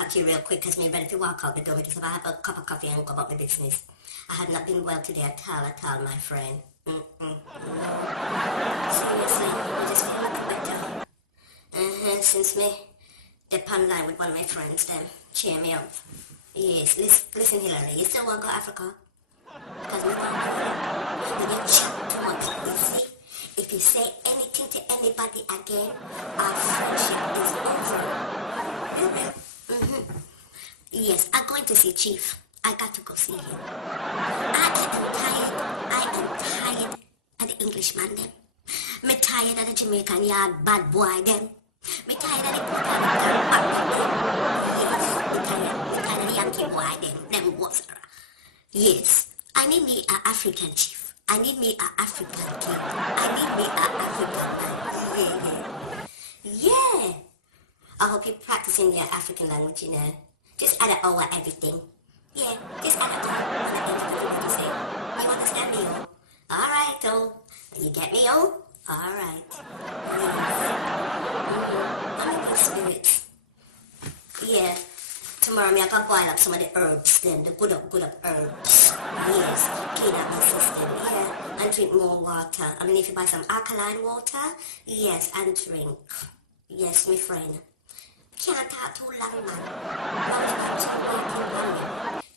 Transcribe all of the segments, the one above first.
talk to you real quick because I'm ready to walk out the door because if I have a cup of coffee and go about my business. I have not been well today at all, my friend. Seriously, I just feel a bit better. Since me, the online with one of my friends, them cheer me up. Yes, listen, Hillary, you still want to go to Africa? Because we want to when you chat too much, you see, if you say anything to anybody again, our friendship is over. Yes, I'm going to see Chief. I got to go see him. I am tired of the Englishman them. Me tired of the Jamaican yard bad boy them. Me tired of the Puerto Rican bad boy them. Yes, me tired of the Yankee boy them was. Yes, I need me a African chief. I need me a African king. I need me a African man. Yeah. I hope you're practicing your African language, you know. Just add an O at everything. Yeah, just add an O at everything what you say. You understand me, oh? Alright, oh. You get me, oh? Alright. I'm in good spirits. Yeah. Tomorrow me I can boil up some of the herbs then, the good up herbs. Yes, clean up my system, yeah. And drink more water. I mean if you buy some alkaline water, yes, and drink. Yes, my friend. Can't talk too long, man.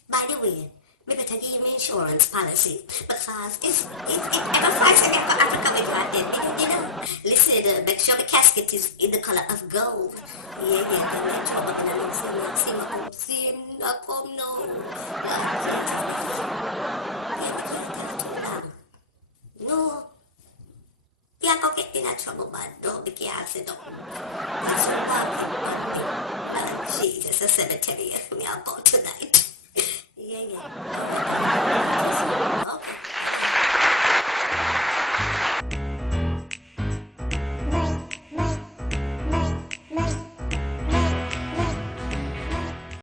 By the way, me better give me insurance policy because if ever flies again for Africa, we got it. You know, listen, make sure the casket is in the color of gold. Yeah, don't make trouble, but I don't see no come no. No. Yeah, go get in that trouble, but don't be careful, don't. That's what Jesus, a cemetery me about tonight. Yeah.